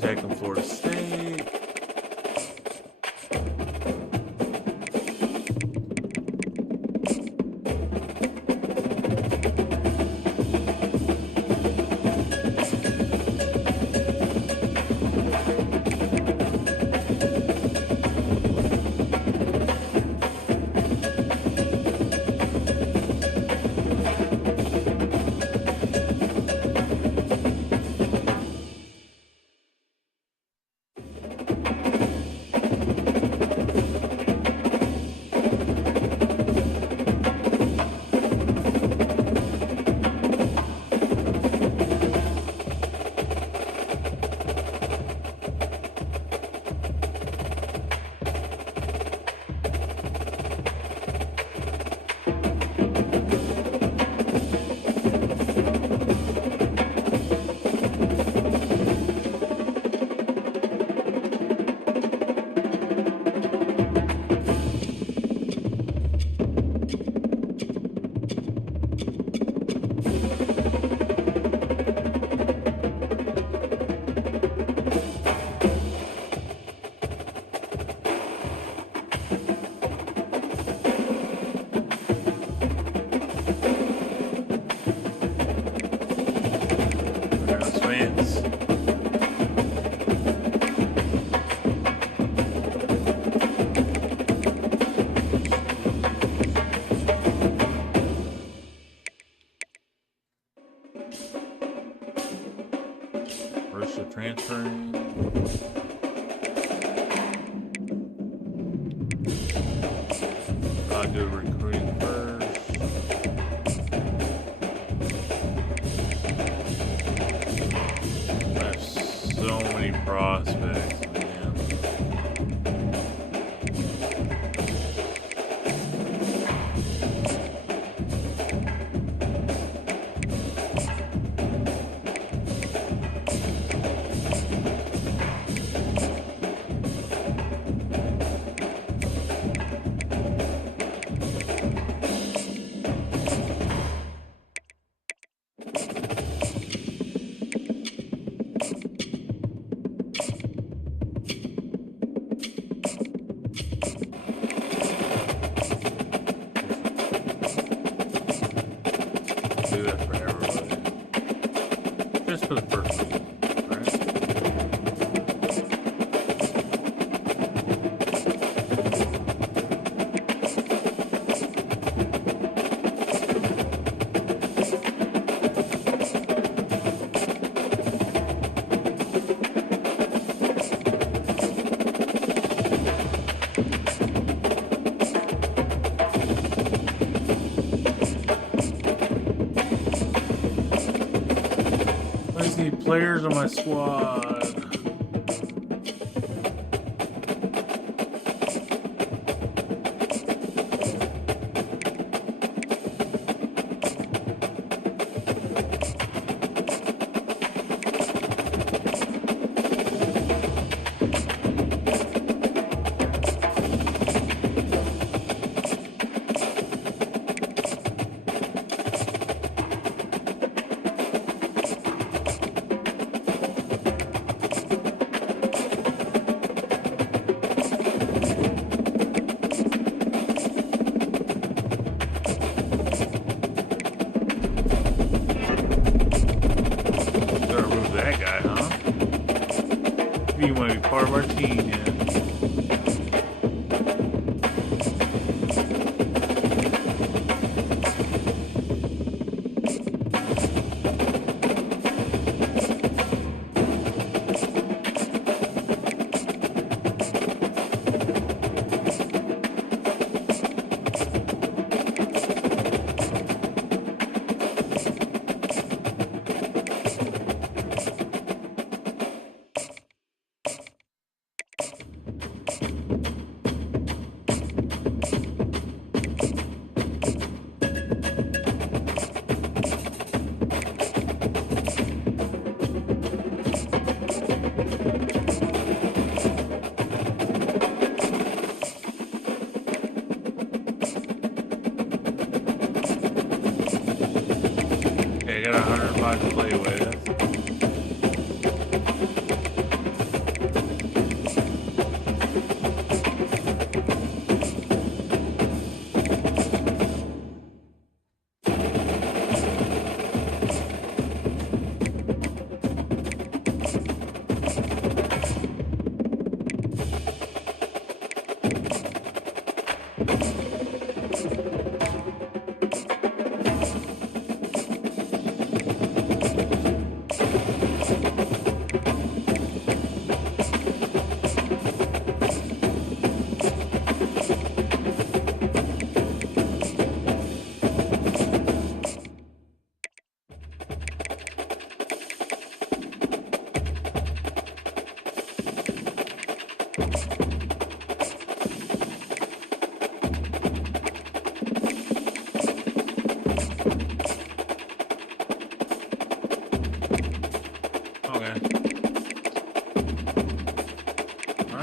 Tech and Florida State. Transferring. I'll do recruiting first. I have so many prospects, man. Do that for everybody. Just for the first one, right? I just need players on my squad. You want to be part of our team, yeah. I got 105 to play with.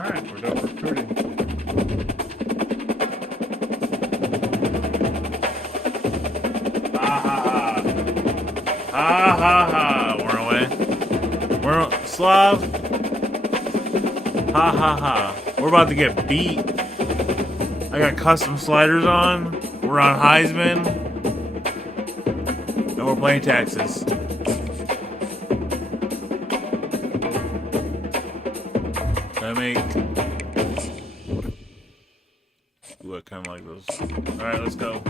Alright, we're done recruiting. We're away. We're Slav. We're about to get beat. I got custom sliders on. We're on Heisman. And we're playing Texas. Ooh, I kind of like those. Alright, let's go.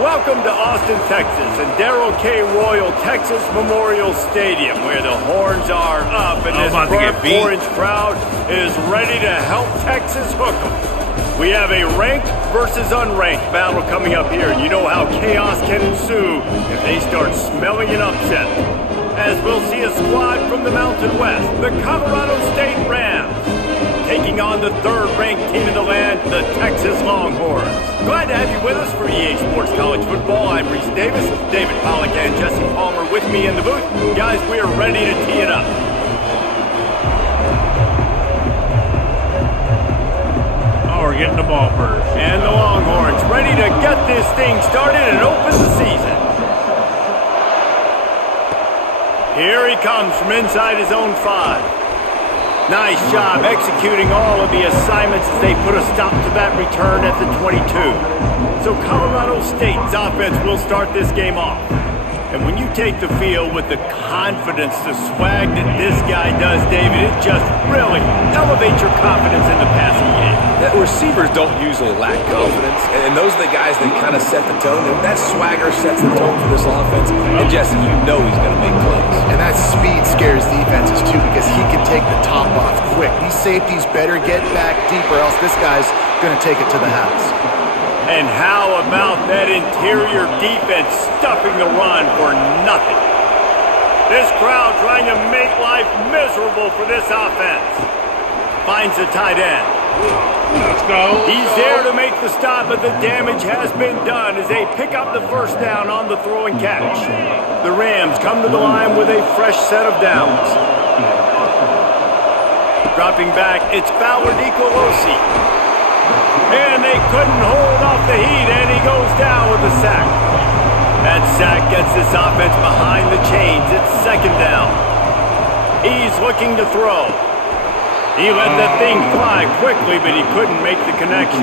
Welcome to Austin, Texas, and Darrell K. Royal Texas Memorial Stadium, where the horns are up and this burnt orange crowd is ready to help Texas hook 'em. We have a ranked versus unranked battle coming up here, and you know how chaos can ensue if they start smelling an upset. As we'll see a squad from the Mountain West, the Colorado State Rams, taking on the third-ranked team in the land, the Texas Longhorns. Glad to have you with us for EA Sports College Football. I'm Reese Davis, David Pollack and Jesse Palmer with me in the booth. Guys, we are ready to tee it up. We're getting the ball first. And the Longhorns ready to get this thing started and open the season. Here he comes from inside his own 5. Nice job executing all of the assignments as they put a stop to that return at the 22. So Colorado State's offense will start this game off. And when you take the field with the confidence, the swag that this guy does, David, it just really elevates your confidence in the passing game. The receivers don't usually lack confidence, and those are the guys that kind of set the tone. And that swagger sets the tone for this offense. And Jesse, you know he's going to make plays. And that speed scares defenses too, because he can take the top off quick. These safeties better get back deep, or else this guy's going to take it to the house. And how about that interior defense stuffing the run for nothing? This crowd trying to make life miserable for this offense. Finds the tight end. Let's go. He's there to make the stop, but the damage has been done as they pick up the first down on the throw and catch. The Rams come to the line with a fresh set of downs. Dropping back, it's Fowler Nicolosi. And they couldn't hold off the heat, and he goes down with a sack. That sack gets this offense behind the chains. It's second down. He's looking to throw. He let that thing fly quickly, but he couldn't make the connection.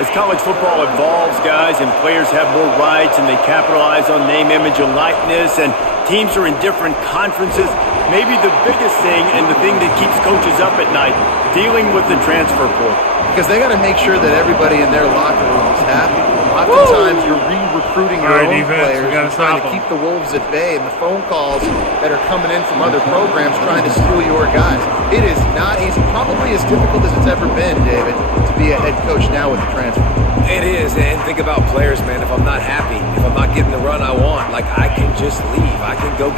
As college football evolves, guys, and players have more rights, and they capitalize on name, image, and likeness, and teams are in different conferences, maybe the biggest thing and the thing that keeps coaches up at night, dealing with the transfer portal. Because they got to make sure that everybody in their locker room is happy. Oftentimes, you're re-recruiting your own players and trying to keep the Wolves at bay, and the phone calls that are coming in from other programs trying to steal your guys. It is not easy, probably as difficult as it's ever been, David, to be a head coach now with the transfer. It is, and think about players, man. If I'm not happy, if I'm not getting the run I want, like, I can just leave. I can go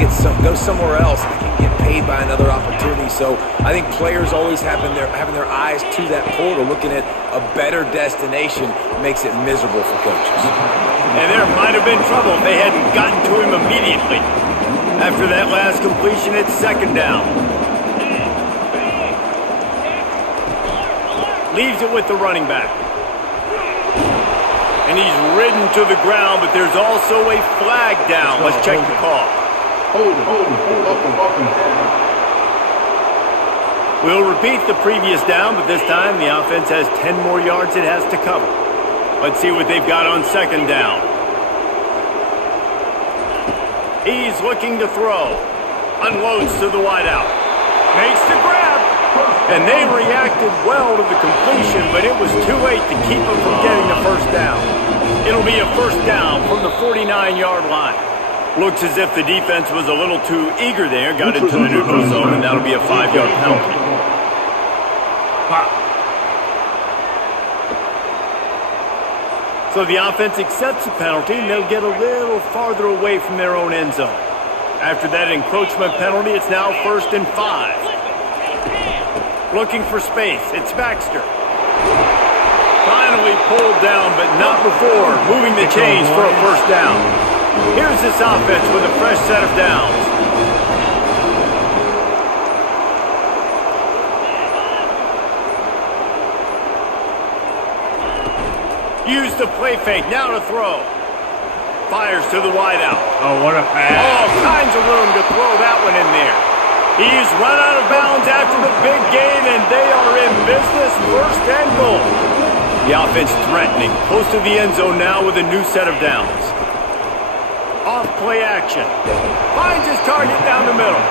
somewhere else. I can get paid by another opportunity. So I think players always having their eyes to that portal, looking at a better destination, makes it miserable for coaches. And there might have been trouble if they hadn't gotten to him immediately. After that last completion, it's second down. Leaves it with the running back. And he's ridden to the ground, but there's also a flag down. Let's check the call. Hold up. We'll repeat the previous down, but this time the offense has 10 more yards it has to cover. Let's see what they've got on second down. He's looking to throw. Unloads to the wideout. Makes the grab. And they reacted well to the completion, but it was too late to keep them from getting the first down. It'll be a first down from the 49-yard line. Looks as if the defense was a little too eager there, got into the neutral zone, and that'll be a 5-yard penalty. So the offense accepts the penalty, and they'll get a little farther away from their own end zone. After that encroachment penalty, it's now 1st and 5. Looking for space, it's Baxter. Finally pulled down, but not before moving the chains for a first down. Here's this offense with a fresh set of downs. Use the play fake, now to throw. Fires to the wideout. Oh, what a pass. All kinds of room to throw that one in there. He's run out of bounds after the big gain, and they are in business, first and goal. The offense threatening, close to the end zone now with a new set of downs. Off play action. Finds his target down the middle.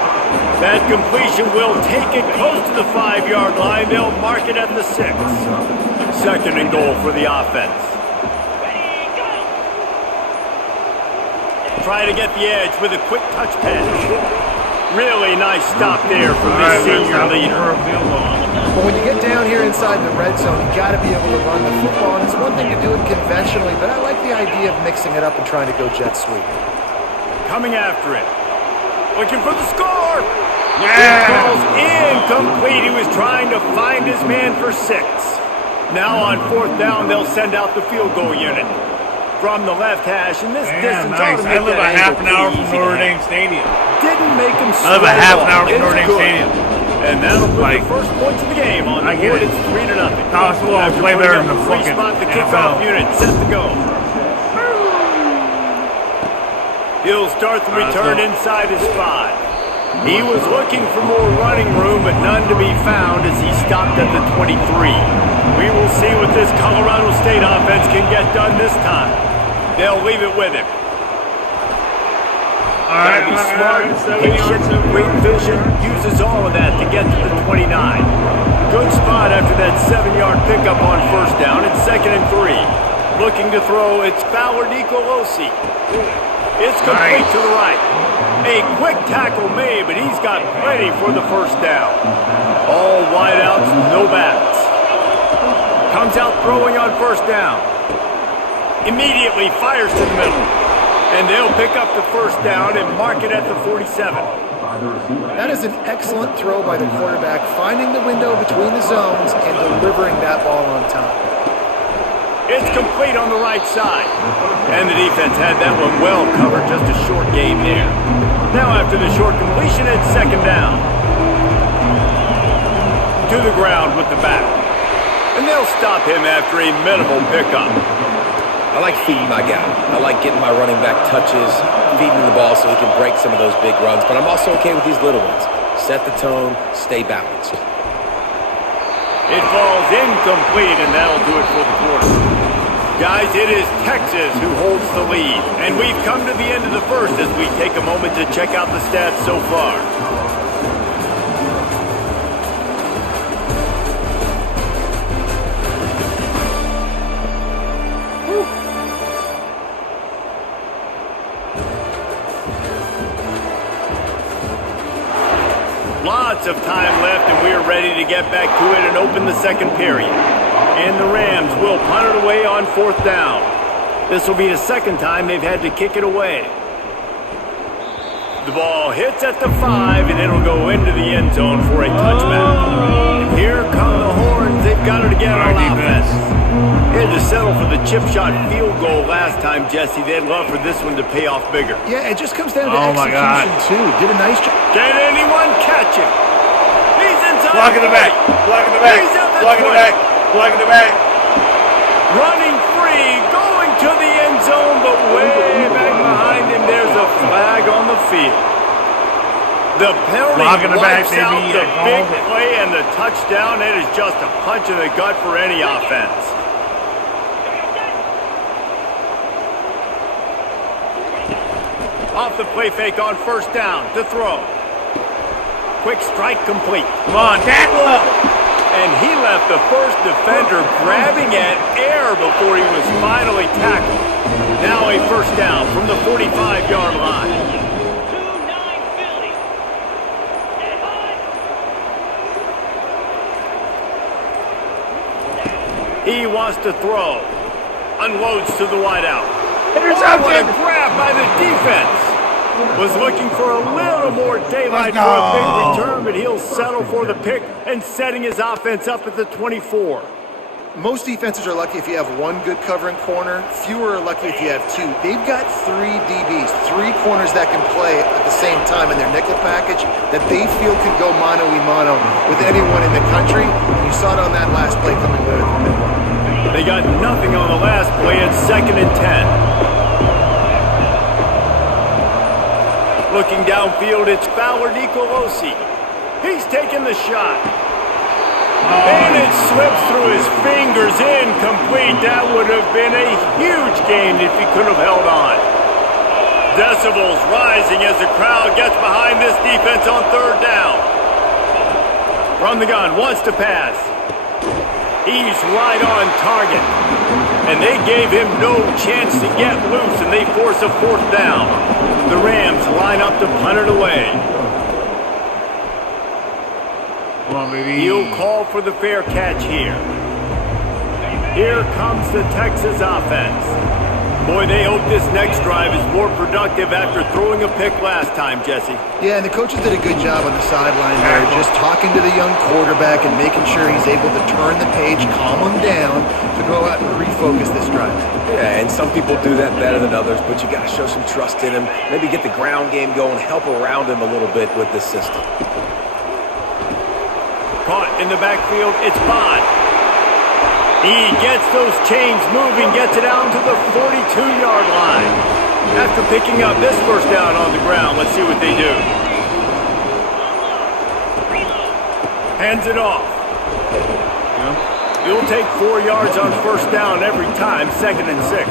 That completion will take it close to the 5-yard line. They'll mark it at the 6. Second and goal for the offense. Try to get the edge with a quick touch pass. Really nice stop there from the senior leader. But when you get down here inside the red zone, you got to be able to run the football. And it's one thing to do it conventionally, but I like the idea of mixing it up and trying to go jet sweep. Coming after it. Looking for the score. Yeah. It falls incomplete. He was trying to find his man for 6. Now on 4th down, they'll send out the field goal unit. From the left hash, and this distance ought to make I live a half an hour from Notre Dame Stadium. Didn't make him I live a half an hour from Notre Dame Stadium. And that'll put the first points of the game on the board. It's 3-0. College football play better than the fucking spot, the kickoff unit set to go. He'll start the return inside his 5. He was looking for more running room, but none to be found as he stopped at the 23. We will see what this Colorado State offense can get done this time. They'll leave it with him. Gotta be smart, patient, great vision, uses all of that to get to the 29. Good spot after that 7-yard pickup on 1st down. It's 2nd and 3. Looking to throw, it's Fowler Nicolosi. It's complete to the right. A quick tackle made, but he's got plenty for the 1st down. All wideouts, no backs. Comes out throwing on 1st down. Immediately fires to the middle. And they'll pick up the 1st down and mark it at the 47. That is an excellent throw by the quarterback, finding the window between the zones and delivering that ball on time. It's complete on the right side. And the defense had that one well covered, just a short game there. Now after the short completion, it's 2nd down. To the ground with the back. And they'll stop him after a minimal pickup. I like feeding my guy. I like getting my running back touches, feeding him the ball so he can break some of those big runs. But I'm also okay with these little ones. Set the tone, stay balanced. It falls incomplete, and that'll do it for the quarter. Guys, it is Texas who holds the lead. And we've come to the end of the 1st as we take a moment to check out the stats so far. Lots of time left, and we are ready to get back to it and open the 2nd period. And the Rams will punt it away on 4th down. This will be the 2nd time they've had to kick it away. The ball hits at the 5, and it'll go into the end zone for a touchback. And here come the horns. They've got it again on offense. They had to settle for the chip shot field goal last time, Jesse. They'd love for this one to pay off bigger. Yeah, it just comes down to execution, too. Did a nice job. Can anyone catch him? He's inside. Block in the back. Block in the back. Block in the back. Block in the back. Running free, going to the end zone, but way back behind him, there's a flag on the field. The penalty wipes out the big play and the touchdown. It is just a punch in the gut for any offense. Off the play fake on 1st down to throw. Quick strike complete. Come on, tackle him. And he left the first defender grabbing at air before he was finally tackled. Now a 1st down from the 45-yard line. He wants to throw. Unloads to the wideout. What a grab by the defense. Was looking for a little more daylight for a big return, but he'll settle for the pick and setting his offense up at the 24. most defenses are lucky if you have one good covering corner. Fewer are lucky if you have two. They've got 3 DBs, 3 corners that can play at the same time in their nickel package that they feel can go mano-a-mano with anyone in the country. And you saw it on that last play coming with it. They got nothing on the last play at 2nd and 10. Looking downfield, it's Fowler Nicolosi. He's taking the shot. And it slips through his fingers, incomplete. That would have been a huge gain if he could have held on. Decibels rising as the crowd gets behind this defense on 3rd down. From the gun, wants to pass. He's right on target. And they gave him no chance to get loose, and they force a 4th down. The Rams line up to punt it away. Come on, baby. He'll call for the fair catch here. Here comes the Texas offense. Boy, they hope this next drive is more productive after throwing a pick last time, Jesse. Yeah, and the coaches did a good job on the sideline there, just talking to the young quarterback and making sure he's able to turn the page, calm him down, to go out and refocus this drive. Yeah, and some people do that better than others, but you got to show some trust in him. Maybe get the ground game going, help around him a little bit with this system. Caught in the backfield, it's Bond. He gets those chains moving, gets it out to the 42-yard line. After picking up this 1st down on the ground, let's see what they do. Hands it off. You'll take 4 yards on 1st down every time, 2nd and 6.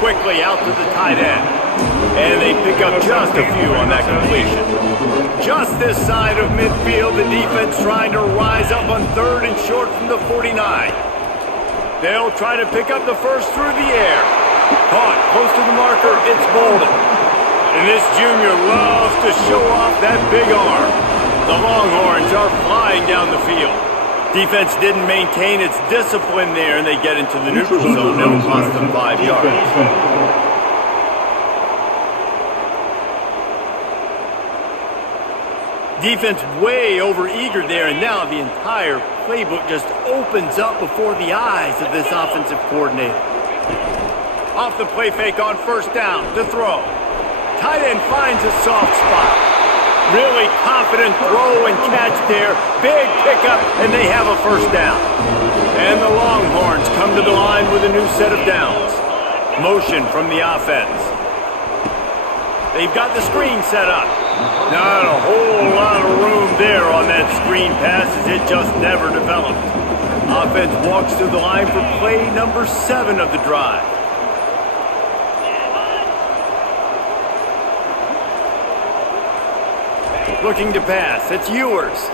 Quickly out to the tight end. And they pick up just a few on that completion. Just this side of midfield, the defense trying to rise up on 3rd and short from the 49. They'll try to pick up the 1st through the air. Caught close to the marker, it's Bolden. And this junior loves to show off that big arm. The Longhorns are flying down the field. Defense didn't maintain its discipline there, and they get into the neutral zone. That'll cost them 5 yards. Defense way over-eager there, and now the entire playbook just opens up before the eyes of this offensive coordinator. Off the play fake on 1st down to throw. Tight end finds a soft spot. Really confident throw and catch there. Big pickup, and they have a 1st down. And the Longhorns come to the line with a new set of downs. Motion from the offense. They've got the screen set up. Not a whole lot of room there on that screen pass as it just never developed. Offense walks through the line for play number 7 of the drive. Looking to pass. It's Ewers.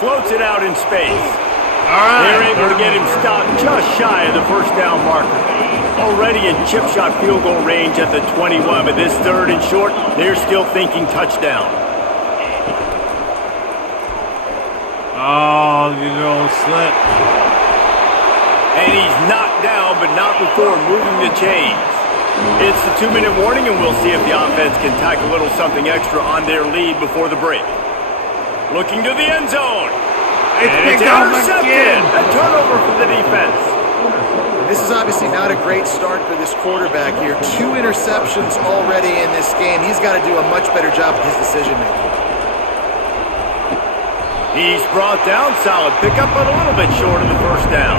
Floats it out in space. All right. They're able to get him stopped just shy of the 1st down marker. Already in chip shot field goal range at the 21, but this 3rd and short, they're still thinking touchdown. Oh, you little slip. And he's knocked down, but not before moving the chains. It's the 2-minute warning, and we'll see if the offense can tack a little something extra on their lead before the break. Looking to the end zone. It's intercepted. A turnover for the defense. This is obviously not a great start for this quarterback here. 2 interceptions already in this game. He's got to do a much better job with his decision-making. He's brought down, solid pickup, but a little bit short of the 1st down.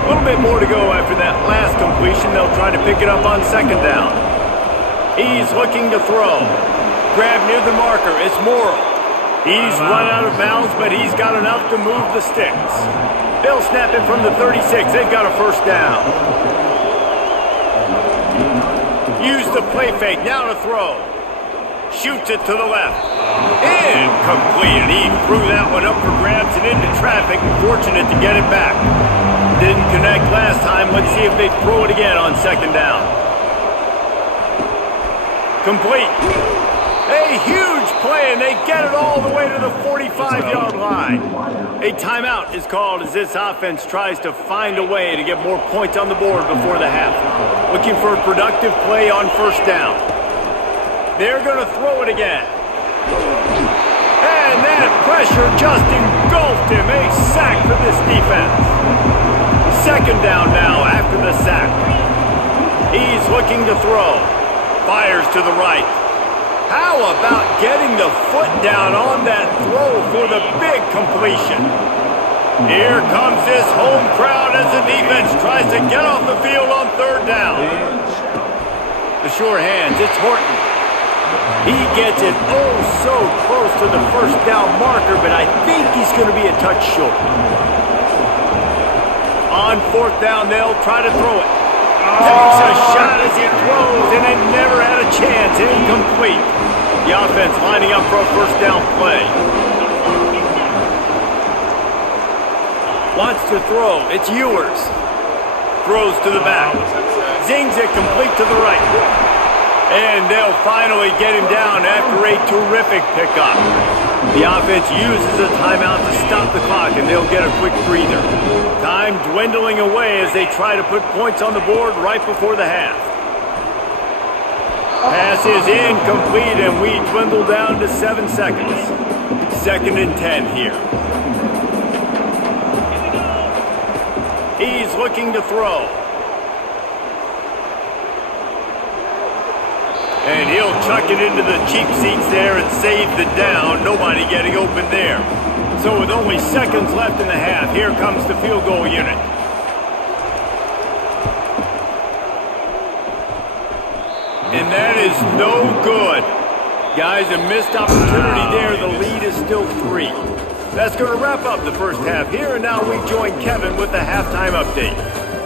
A little bit more to go after that last completion. They'll try to pick it up on 2nd down. He's looking to throw. Grab near the marker. It's Morrill. He's run out of bounds, but he's got enough to move the sticks. They'll snap it from the 36. They've got a 1st down. Use the play fake. Now to throw. Shoots it to the left. Incomplete. And he threw that one up for grabs and into traffic. Fortunate to get it back. Didn't connect last time. Let's see if they throw it again on 2nd down. Complete. A huge play, and they get it all the way to the 45-yard line. A timeout is called as this offense tries to find a way to get more points on the board before the half. Looking for a productive play on 1st down. They're going to throw it again. And that pressure just engulfed him. A sack for this defense. Second down now after the sack. He's looking to throw. Fires to the right. How about getting the foot down on that throw for the big completion? Here comes this home crowd as the defense tries to get off the field on third down. The sure hands, it's Horton. He gets it oh so close to the first down marker, but I think he's going to be a touch short. On fourth down, they'll try to throw it. Takes a shot as he throws, and it never had a chance. Incomplete. The offense lining up for a first down play. Wants to throw. It's Ewers. Throws to the back. Zings it complete to the right. And they'll finally get him down after a terrific pickup. The offense uses a timeout to stop the clock, and they'll get a quick breather. Time dwindling away as they try to put points on the board right before the half. Pass is incomplete, and we dwindle down to 7 seconds. 2nd and 10 here. He's looking to throw. And he'll chuck it into the cheap seats there and save the down. Nobody getting open there. So with only seconds left in the half, here comes the field goal unit. And that is no good. Guys, a missed opportunity there. The lead is still 3. That's going to wrap up the first half here, and now we join Kevin with the halftime update.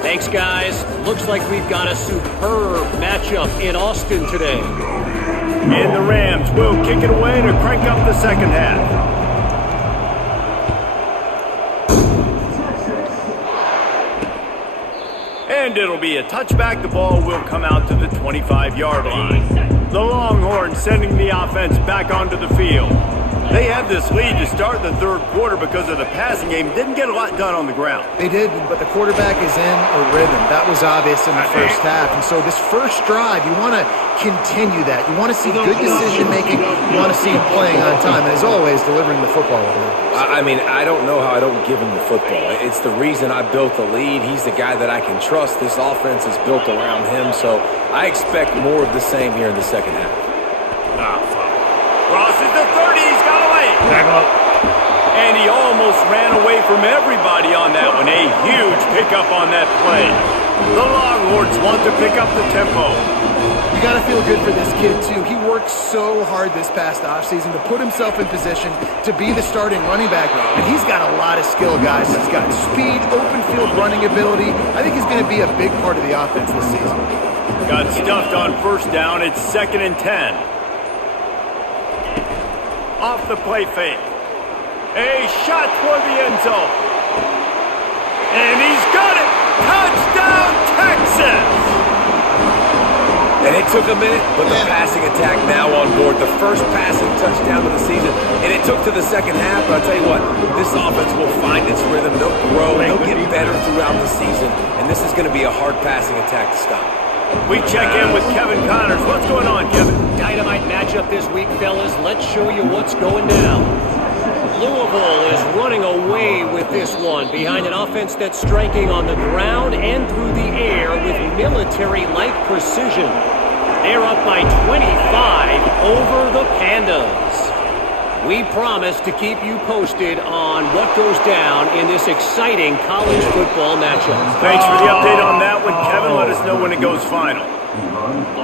Thanks, guys. Looks like we've got a superb matchup in Austin today. And the Rams will kick it away to crank up the second half. And it'll be a touchback. The ball will come out to the 25-yard line. The Longhorns sending the offense back onto the field. They had this lead to start the third quarter because of the passing game. Didn't get a lot done on the ground. They did, but the quarterback is in a rhythm. That was obvious in the first half. And so this first drive, you want to continue that. You want to see good decision-making. You want to see him playing on time. And as always, delivering the football. I mean, I don't know how I don't give him the football. It's the reason I built the lead. He's the guy that I can trust. This offense is built around him. So I expect more of the same here in the second half. Crosses the 30. He's got away. And he almost ran away from everybody on that one. A huge pickup on that play. The Longhorns want to pick up the tempo. You got to feel good for this kid, too. He worked so hard this past offseason to put himself in position to be the starting running back. And he's got a lot of skill, guys. He's got speed, open field running ability. I think he's going to be a big part of the offense this season. Got stuffed on first down. It's 2nd and 10. Off the play fake. A shot toward the end zone. And he's got it. Touchdown, Texas! And it took a minute, but the passing attack now on board. The first passing touchdown of the season. And it took to the second half, but I'll tell you what, this offense will find its rhythm. They'll grow. They'll get better throughout the season. And this is going to be a hard passing attack to stop. We check in with Kevin Connors. What's going on, Kevin? Dynamite matchup this week, fellas. Let's show you what's going down. Louisville is running away with this one behind an offense that's striking on the ground and through the air with military-like precision. They're up by 25 over the Pandas. We promise to keep you posted on what goes down in this exciting college football matchup. Thanks for the update on that one, Kevin. Let us know when it goes final.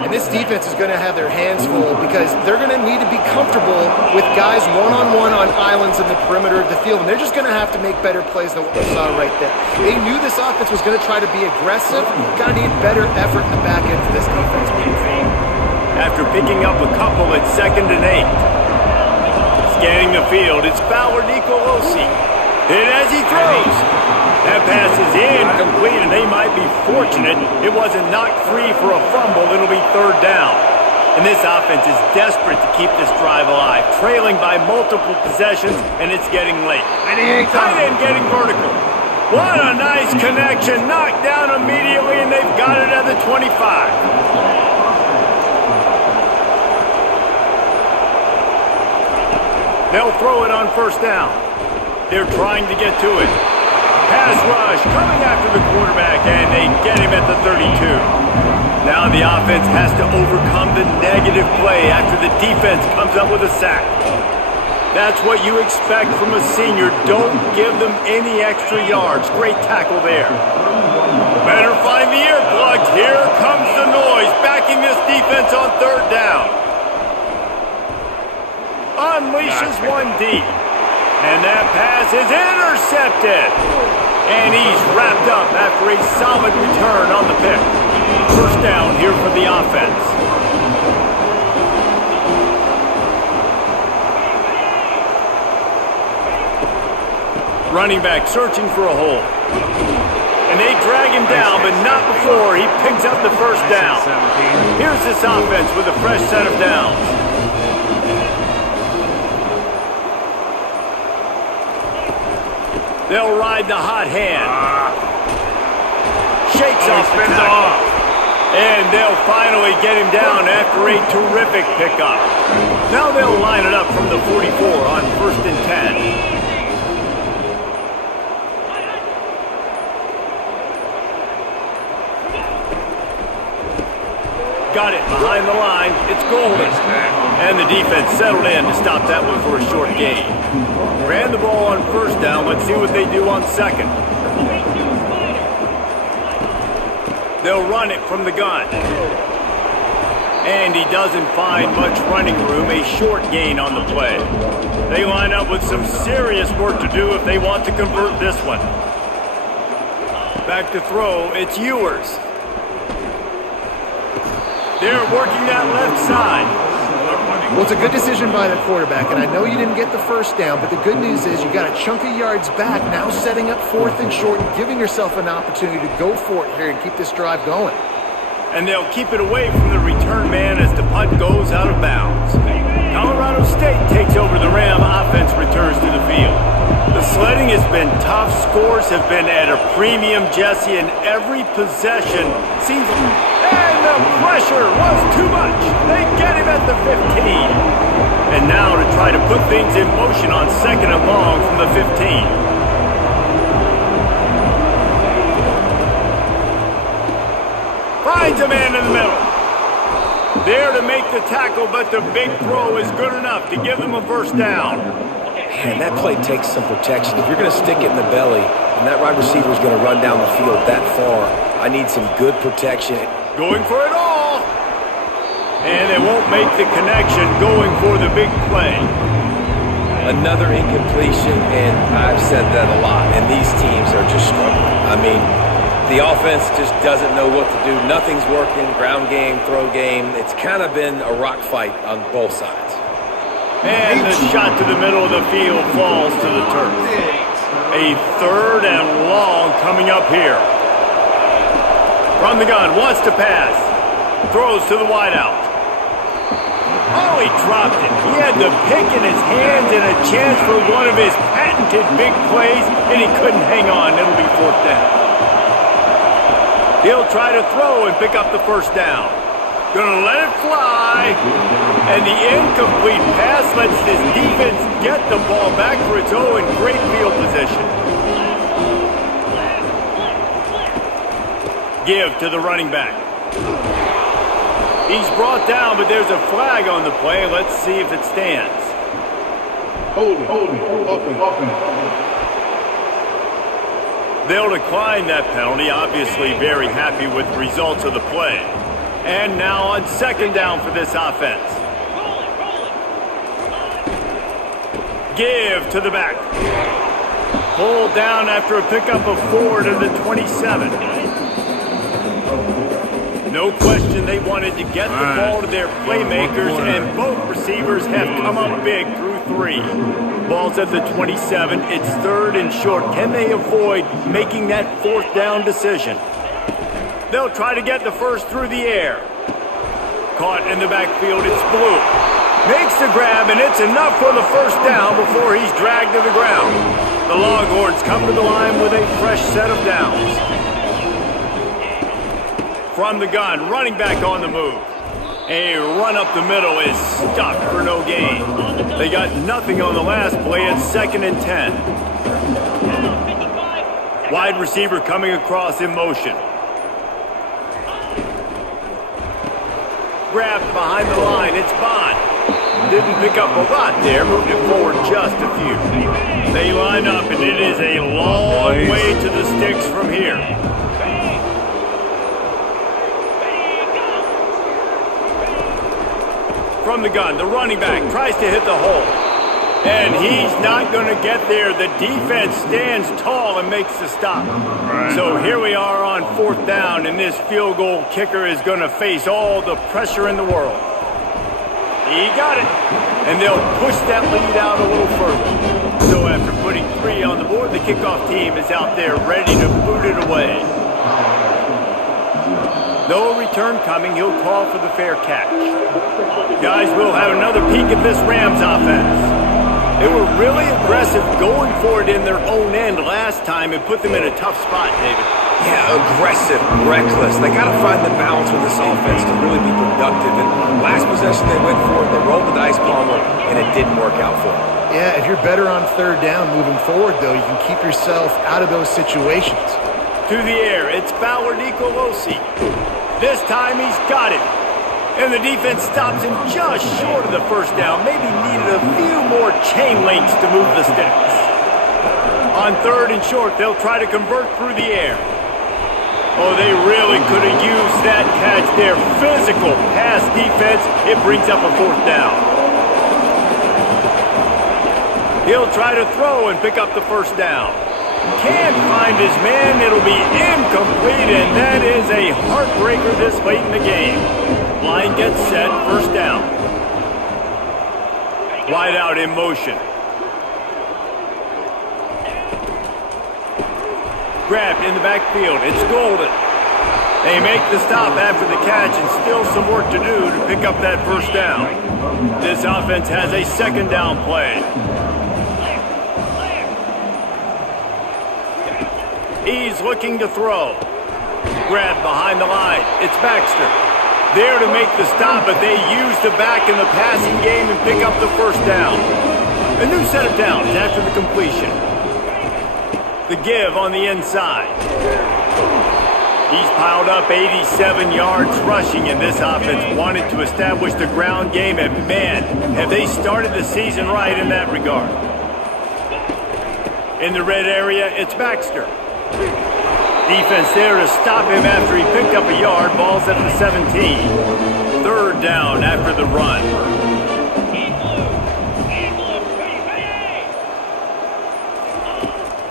And this defense is going to have their hands full because they're going to need to be comfortable with guys one-on-one on islands in the perimeter of the field. And they're just going to have to make better plays than what we saw right there. They knew this offense was going to try to be aggressive. Got to need better effort in the back end for this defense. After picking up a couple at 2nd and 8. Scanning the field, it's Fowler Nicolosi. And as he throws, that pass is incomplete, and they might be fortunate it wasn't knocked free for a fumble. It'll be 3rd down. And this offense is desperate to keep this drive alive, trailing by multiple possessions, and it's getting late. Tight end getting vertical. What a nice connection. Knocked down immediately, and they've got it at the 25. They'll throw it on first down. They're trying to get to it. Pass rush coming after the quarterback, and they get him at the 32. Now the offense has to overcome the negative play after the defense comes up with a sack. That's what you expect from a senior. Don't give them any extra yards. Great tackle there. Better find the earplugs. Here comes the noise, backing this defense on third down. Unleashes one deep. And that pass is intercepted. And he's wrapped up after a solid return on the pick. First down here for the offense. Running back searching for a hole. And they drag him down, but not before he picks up the first down. Here's this offense with a fresh set of downs. They'll ride the hot hand. Shakes off the tackle. And they'll finally get him down after a terrific pickup. Now they'll line it up from the 44 on 1st and 10. Got it behind the line. It's golden. And the defense settled in to stop that one for a short gain. Ran the ball on first down. Let's see what they do on second. They'll run it from the gun. And he doesn't find much running room. A short gain on the play. They line up with some serious work to do if they want to convert this one. Back to throw. It's Ewers. They're working that left side. Well, it's a good decision by the quarterback, and I know you didn't get the first down, but the good news is you got a chunk of yards back, now setting up 4th and short and giving yourself an opportunity to go for it here and keep this drive going. And they'll keep it away from the return man as the punt goes out of bounds. Colorado State takes over the Ram. Offense returns to the field. The sledding has been tough. Scores have been at a premium, Jesse, and every possession seems... And the pressure was too much. They get him at the 15. And now to try to put things in motion on 2nd and long from the 15. Finds a man in the middle. There to make the tackle, but the big throw is good enough to give them a first down. Man, that play takes some protection. If you're going to stick it in the belly, and that wide receiver is going to run down the field that far, I need some good protection. Going for it all. And they won't make the connection, going for the big play. Another incompletion, and I've said that a lot, and these teams are just struggling. I mean, the offense just doesn't know what to do. Nothing's working, ground game, throw game. It's kind of been a rock fight on both sides. And the shot to the middle of the field falls to the turf. A 3rd and long coming up here. From the gun, wants to pass. Throws to the wideout. Oh, he dropped it. He had the pick in his hands and a chance for one of his patented big plays, and he couldn't hang on. It'll be 4th down. He'll try to throw and pick up the first down. Gonna let it fly. And the incomplete pass lets this defense get the ball back for its own in great field position. Give to the running back. He's brought down, but there's a flag on the play. Let's see if it stands. Holding, open. They'll decline that penalty, obviously very happy with the results of the play. And now on 2nd down for this offense. Give to the back. Pulled down after a pickup of 4 to the 27. No question they wanted to get the ball to their playmakers, and both receivers have come up big through 3. Ball's at the 27. It's 3rd and short. Can they avoid making that 4th down decision? They'll try to get the first through the air. Caught in the backfield. It's Blue. Makes the grab, and it's enough for the first down before he's dragged to the ground. The Longhorns come to the line with a fresh set of downs. From the gun, running back on the move. A run up the middle is stopped for no gain. They got nothing on the last play. It's 2nd and 10. Wide receiver coming across in motion. Grabbed behind the line. It's Bond. Didn't pick up a lot there. Moved it forward just a few. They line up, and it is a long way to the sticks from here. From the gun, the running back tries to hit the hole. And he's not going to get there. The defense stands tall and makes the stop. So here we are on 4th down, and this field goal kicker is going to face all the pressure in the world. He got it. And they'll push that lead out a little further. So after putting 3 on the board, the kickoff team is out there ready to boot it away. No return coming. He'll call for the fair catch. Guys, we'll have another peek at this Rams offense. They were really aggressive going for it in their own end last time and put them in a tough spot, David. Yeah, aggressive, reckless. They got to find the balance with this offense to really be productive. And last possession they went for it, they rolled the dice, Palmer, and it didn't work out for them. Yeah, if you're better on 3rd down moving forward, though, you can keep yourself out of those situations. To the air, it's Ballard Nicolosi. This time he's got it. And the defense stops him just short of the 1st down. Maybe needed a few more chain links to move the sticks. On 3rd and short, they'll try to convert through the air. Oh, they really could have used that catch there. Physical pass defense. It brings up a 4th down. He'll try to throw and pick up the 1st down. Can't find his man. It'll be incomplete, and that is a heartbreaker this late in the game. Line gets set, 1st down. Wide out in motion. Grabbed in the backfield. It's Golden. They make the stop after the catch, and still some work to do to pick up that 1st down. This offense has a 2nd down play. He's looking to throw. Grabbed behind the line. It's Baxter. There to make the stop, but they use the back in the passing game and pick up the 1st down. A new set of downs after the completion. The give on the inside. He's piled up 87 yards rushing, and this offense wanted to establish the ground game, and man, have they started the season right in that regard. In the red area, it's Baxter. Defense there to stop him after he picked up a yard. Ball's at the 17. 3rd down after the run.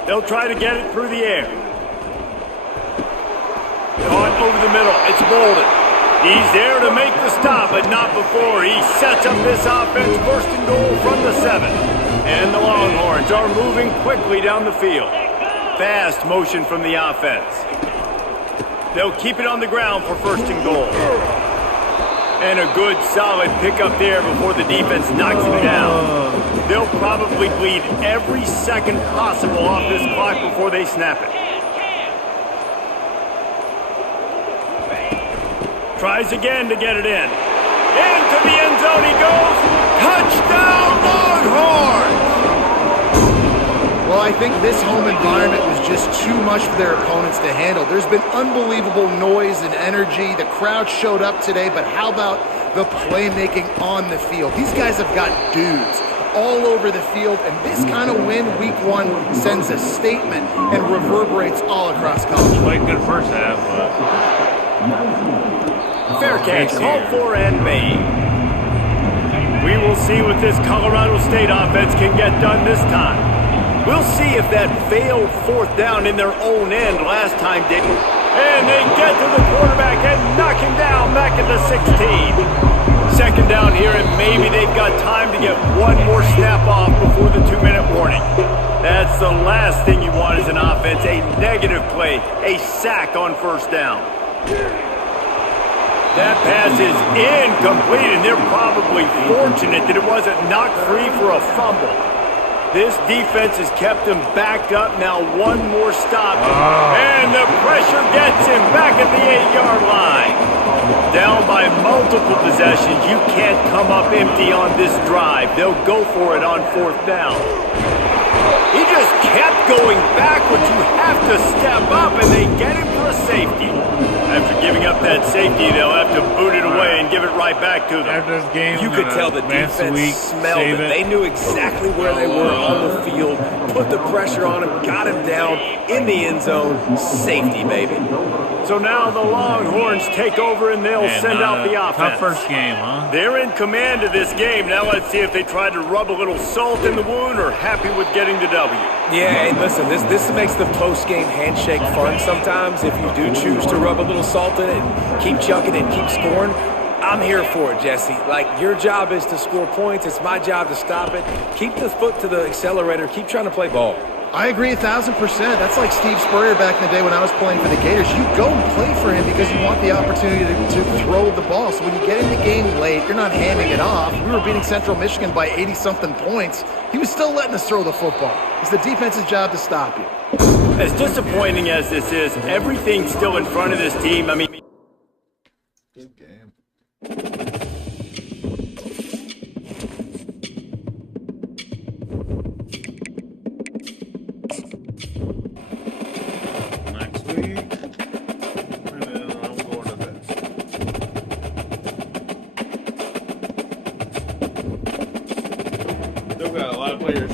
They'll try to get it through the air. Caught over the middle. It's Bolden. He's there to make the stop, but not before. He sets up this offense, 1st and goal from the 7. And the Longhorns are moving quickly down the field. Fast motion from the offense. They'll keep it on the ground for 1st and goal. And a good solid pickup there before the defense knocks him down. They'll probably bleed every second possible off this clock before they snap it. Tries again to get it in. Into the end zone he goes. Touchdown Longhorns! Well, I think this home environment was just too much for their opponents to handle. There's been unbelievable noise and energy. The crowd showed up today, but how about the playmaking on the field? These guys have got dudes all over the field, and this kind of win week 1 sends a statement and reverberates all across college. Played good 1st half, but... Fair catch, called for and made. We will see what this Colorado State offense can get done this time. We'll see if that failed 4th down in their own end last time didn't. And they get to the quarterback and knock him down back at the 16. 2nd down here, and maybe they've got time to get one more snap off before the 2-minute warning. That's the last thing you want as an offense, a negative play, a sack on 1st down. That pass is incomplete, and they're probably fortunate that it wasn't knocked free for a fumble. This defense has kept him backed up. Now one more stop. And the pressure gets him back at the 8-yard line. Down by multiple possessions. You can't come up empty on this drive. They'll go for it on 4th down. He just kept going backwards. You have to step up, and they get him for a safety. After giving up that safety, they'll have to boot it away and give it right back to them. After this game, you could tell the defense smelled it. They knew exactly where they were on the field, put the pressure on him, got him down in the end zone. Safety, baby. So now the Longhorns take over, and they'll send out the offense. Tough first game, huh? They're in command of this game. Now let's see if they try to rub a little salt in the wound or happy with getting the W. Yeah, and listen, this makes the post-game handshake fun sometimes. If you do choose to rub a little salt in it and keep chucking and keep scoring, I'm here for it, Jesse. Like, your job is to score points. It's my job to stop it. Keep the foot to the accelerator. Keep trying to play ball. I agree 1,000%. That's like Steve Spurrier back in the day when I was playing for the Gators. You go and play for him because you want the opportunity to throw the ball. So when you get in the game late, you're not handing it off. We were beating Central Michigan by 80-something points. He was still letting us throw the football. It's the defense's job to stop you. As disappointing as this is, everything's still in front of this team. I mean, good game. Next week, and then I'm going to this. Still got a lot of players